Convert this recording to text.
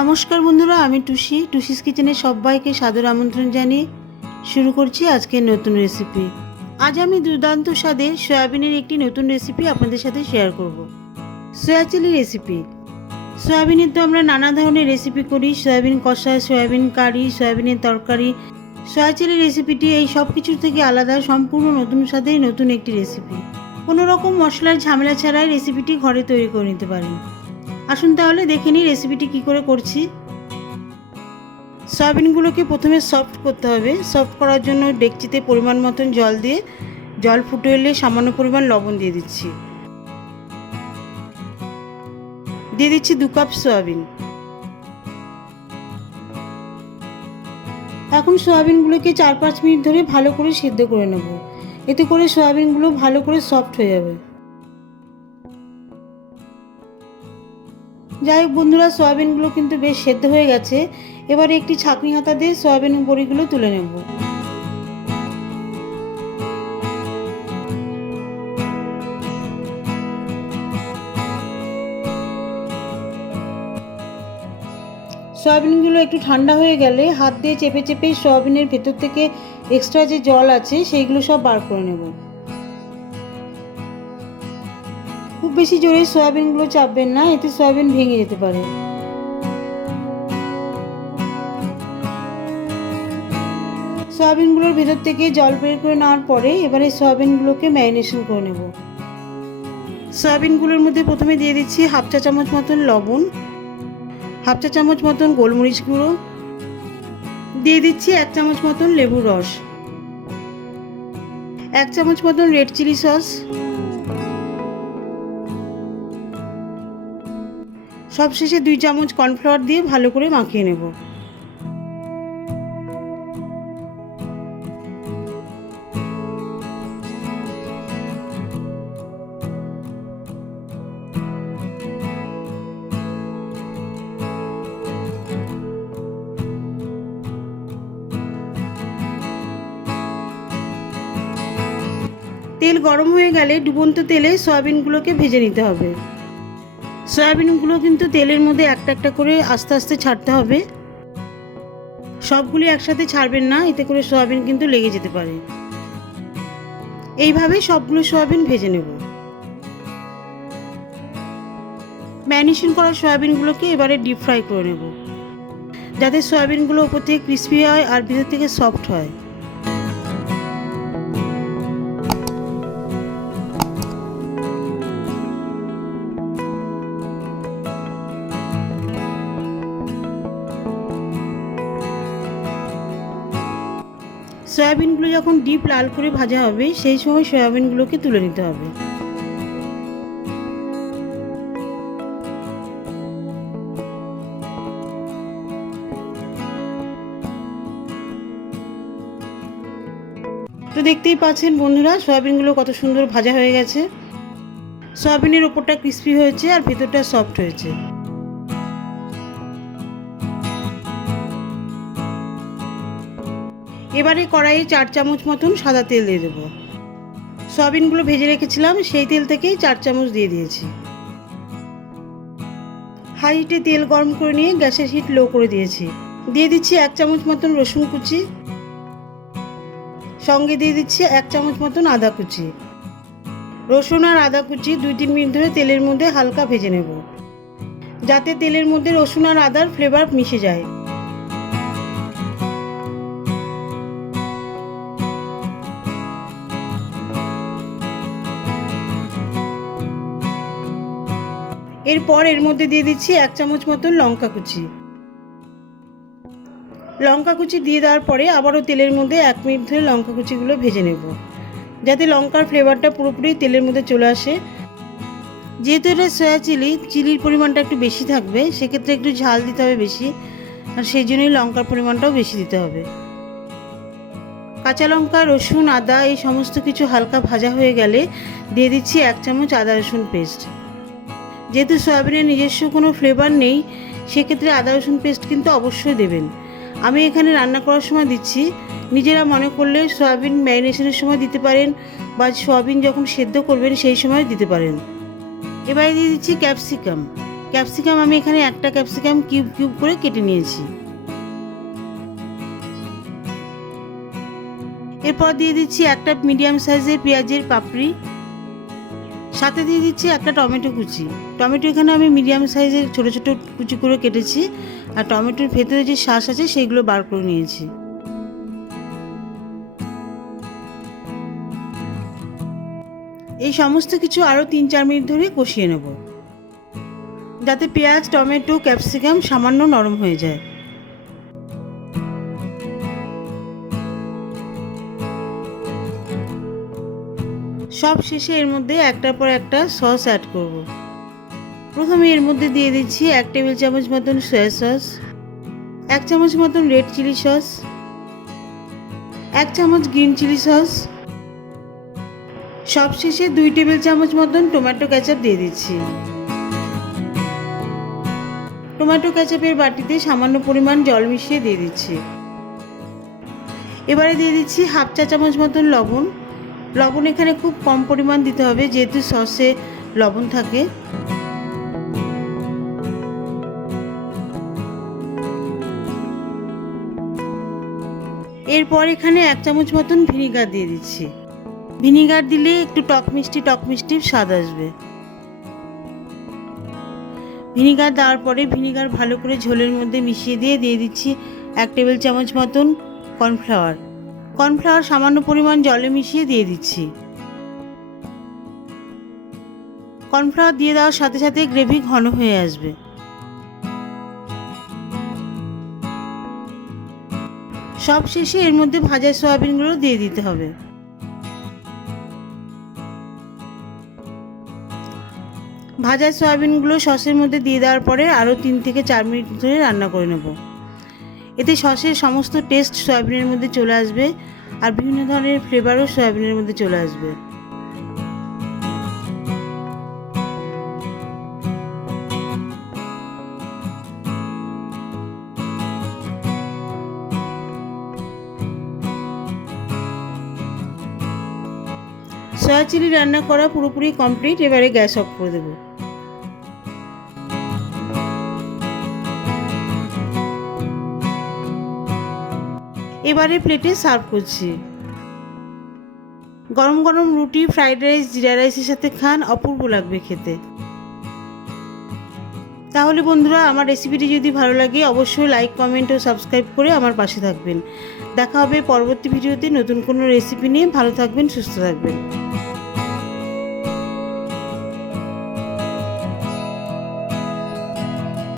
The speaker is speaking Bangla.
নমস্কার বন্ধুরা, আমি টুসিস কিচেনে সবাইকে সাদর আমন্ত্রণ জানিয়ে শুরু করছি আজকের নতুন রেসিপি। আজ আমি দুর্দান্ত স্বাদের সয়াবিনের একটি নতুন রেসিপি আপনাদের সাথে শেয়ার করব। Soya chilli recipe. সয়াবিনের তো আমরা নানা ধরনের রেসিপি করি, সয়াবিন কষা, সয়াবিন কারি, সয়াবিনের তরকারি। সয়া চিলি রেসিপিটি এই সব কিছুর থেকে আলাদা, সম্পূর্ণ নতুন স্বাদের নতুন একটি রেসিপি। কোনো রকম মশলার ঝামেলা ছাড়াই রেসিপিটি ঘরে তৈরি করে নিতে পারেন। আসুন তাহলে দেখে নিই রেসিপিটি কী করে করছি। সয়াবিনগুলোকে প্রথমে সফট করতে হবে। সফট করার জন্য ডেকচিতে পরিমাণ মতন জল দিয়ে, জল ফুটে এলে সামান্য পরিমাণ লবণ দিয়ে দিচ্ছি। দিয়ে দিচ্ছি 2 কাপ সয়াবিন। এখন সয়াবিনগুলোকে 4-5 মিনিট ধরে ভালো করে সিদ্ধ করে নেব। এতে করে সয়াবিনগুলো ভালো করে সফট হয়ে যাবে। যাই হোক বন্ধুরা, সয়াবিনগুলো কিন্তু বেশ সেদ্ধ হয়ে গেছে। এবারে একটি ছাঁকনি হাতা দিয়ে সয়াবিন বড়িগুলো তুলে নেব। সয়াবিনগুলো একটু ঠান্ডা হয়ে গেলে হাত দিয়ে চেপে চেপে সয়াবিনের ভেতর থেকে এক্সট্রা যে জল আছে সেইগুলো সব বার করে নেব। খুব বেশি জোরে সয়াবিনগুলো চাপবেন না, এতে সয়াবিন ভেঙে যেতে পারে। সয়াবিনগুলোর ভেতর থেকে জল বের করে নেওয়ার পরে এবারে সয়াবিনগুলোকে ম্যারিনেশন করে নেব। সয়াবিনগুলোর মধ্যে প্রথমে দিয়ে দিচ্ছি 1/2 চা চামচ মতন লবণ, 1/2 চা চামচ মতন গোলমরিচ গুঁড়ো, দিয়ে দিচ্ছি 1 চামচ মতন লেবুর রস, 1 চামচ মতন রেড চিলি সস, সবশেষে 2 চামচ কর্নফ্লাওয়ার দিয়ে ভালো করে মাখিয়ে নেব। তেল গরম হয়ে গেলে ডুবন্ত তেলে সয়াবিনগুলোকে ভেজে নিতে হবে। সয়াবিনগুলো কিন্তু তেলের মধ্যে একটা একটা করে আস্তে আস্তে ছাড়তে হবে। সবগুলি একসাথে ছাড়বেন না, এতে করে সয়াবিন কিন্তু লেগে যেতে পারে। এইভাবে সবগুলো সয়াবিন ভেজে নেব। ম্যারিনেশন করা সয়াবিনগুলোকে এবারে ডিপ ফ্রাই করে নেব, যাতে সয়াবিনগুলো উপর থেকে ক্রিস্পি হয় আর ভিতর থেকে সফট হয়। সয়াবিনগুলো যখন ডিপ লাল করে ভাজা হবে সেই সময় সয়াবিনগুলোকে তুলে নিতে হবে। তো দেখতেই পাচ্ছেন বন্ধুরা, সয়াবিনগুলো কত সুন্দর ভাজা হয়ে গেছে। সয়াবিনের ওপরটা ক্রিস্পি হয়েছে আর ভেতরটা সফট হয়েছে। এবারে কড়াইয়ে 4 চামচ মতন সাদা তেল দিয়ে দেবো। সয়াবিনগুলো ভেজে রেখেছিলাম সেই তেল থেকেই 4 চামচ দিয়ে দিয়েছি। হাই হিটে তেল গরম করে নিয়ে গ্যাসের হিট লো করে দিয়েছি। দিয়ে দিচ্ছি 1 চামচ মতন রসুন কুচি, সঙ্গে দিয়ে দিচ্ছি 1 চামচ মতন আদা কুচি। রসুন আর আদা কুচি 2-3 মিনিট ধরে তেলের মধ্যে হালকা ভেজে নেব, যাতে তেলের মধ্যে রসুন আর আদার ফ্লেভার মিশে যায়। এরপর এর মধ্যে দিয়ে দিচ্ছি 1 চামচ মতন লঙ্কা কুচি। লঙ্কা কুচি দিয়ে দেওয়ার পরে আবারও তেলের মধ্যে 1 মিনিট ধরে লঙ্কা কুচিগুলো ভেজে নেব, যাতে লঙ্কার ফ্লেভারটা পুরোপুরি তেলের মধ্যে চলে আসে। যেহেতু এটা সয়া চিলির পরিমাণটা একটু বেশি থাকবে, সেক্ষেত্রে একটু ঝাল দিতে হবে বেশি, আর সেই জন্যই লঙ্কার পরিমাণটাও বেশি দিতে হবে। কাঁচা লঙ্কা, রসুন, আদা এই সমস্ত কিছু হালকা ভাজা হয়ে গেলে দিয়ে দিচ্ছি 1 চামচ আদা রসুন পেস্ট। যেহেতু সয়াবিনের নিজস্ব কোনো ফ্লেভার নেই, সেক্ষেত্রে আদা রসুন পেস্ট কিন্তু অবশ্যই দেবেন। আমি এখানে রান্না করার সময় দিচ্ছি, নিজেরা মনে করলে সয়াবিন ম্যারিনেশনের সময় দিতে পারেন, বা সয়াবিন যখন সেদ্ধ করবেন সেই সময় দিতে পারেন। এবারে দিয়ে দিচ্ছি ক্যাপসিকাম। ক্যাপসিকাম আমি এখানে একটা ক্যাপসিকাম কিউব কিউব করে কেটে নিয়েছি। এরপর দিয়ে দিচ্ছি একটা মিডিয়াম সাইজের পেঁয়াজের পাপড়ি, সাথে দিয়ে দিচ্ছি একটা টমেটো কুচি। টমেটো এখানে আমি মিডিয়াম সাইজের ছোট ছোট কুচি করে কেটেছি, আর টমেটোর ভেতরে যে শাঁস আছে সেগুলো বার করে নিয়েছি। এই সমস্ত কিছু আরও 3-4 মিনিট ধরে কষিয়ে নেব, যাতে পেঁয়াজ, টমেটো, ক্যাপসিকাম সামান্য নরম হয়ে যায়। সব শেষে এর মধ্যে একটার পর একটা সস অ্যাড করব। প্রথমে এর মধ্যে দিয়ে দিচ্ছি 1 টেবিল চামচ মতন সয়া সস, 1 চামচ মতন রেড চিলি সস, 1 চামচ গ্রিন চিলি সস, সব শেষে 2 টেবিল চামচ মতন টমেটো কেচাপ দিয়ে দিচ্ছি। টমেটো কেচাপের বাটিতে সামান্য পরিমাণ জল মিশিয়ে দিয়ে দিচ্ছি। এবারে দিয়ে দিচ্ছি 1/2 চা চামচ মতন লবণ। লবণ এখানে খুব কম পরিমাণ দিতে হবে, যেহেতু সসে লবণ থাকে। এরপর এখানে 1 চামচ মতন ভিনিগার দিয়ে দিচ্ছি। ভিনিগার দিলে একটু টক মিষ্টি স্বাদ আসবে। ভিনিগার দেওয়ার পরে ভিনিগার ভালো করে ঝোলের মধ্যে মিশিয়ে দিয়ে দিচ্ছি 1 টেবিল চামচ মতন কর্নফ্লাওয়ার। কর্নফ্লাওয়ার সামান্য পরিমাণ জলে মিশিয়ে দিয়ে দিচ্ছি। কর্নফ্লাওয়ার দিয়ে দেওয়ার সাথে সাথে গ্রেভি ঘন হয়ে আসবে। সব শেষে এর মধ্যে ভাজা সয়াবিনগুলো দিয়ে দিতে হবে। ভাজা সয়াবিনগুলো সসের মধ্যে দিয়ে দেওয়ার পরে আরও 3 থেকে 4 মিনিট ধরে রান্না করে নেব। এতে সসের সমস্ত টেস্ট সয়াবিনের মধ্যে চলে আসবে, আর বিভিন্ন ধরনের ফ্লেভারও সয়াবিনের মধ্যে চলে আসবে। সয়া চিলি রান্না করা পুরোপুরি কমপ্লিট। এবারে গ্যাস অফ করে দেব। এবারে প্লেটে সার্ভ করছি। গরম গরম রুটি, ফ্রাইড রাইস, জিরা রাইসের সাথে খান, অপূর্ব লাগবে খেতে। তাহলে বন্ধুরা, আমার রেসিপিটি যদি ভালো লাগে অবশ্যই লাইক, কমেন্ট ও সাবস্ক্রাইব করে আমার পাশে থাকবেন। দেখা হবে পরবর্তী ভিডিওতে নতুন কোনো রেসিপি নিয়ে। ভালো থাকবেন, সুস্থ থাকবেন।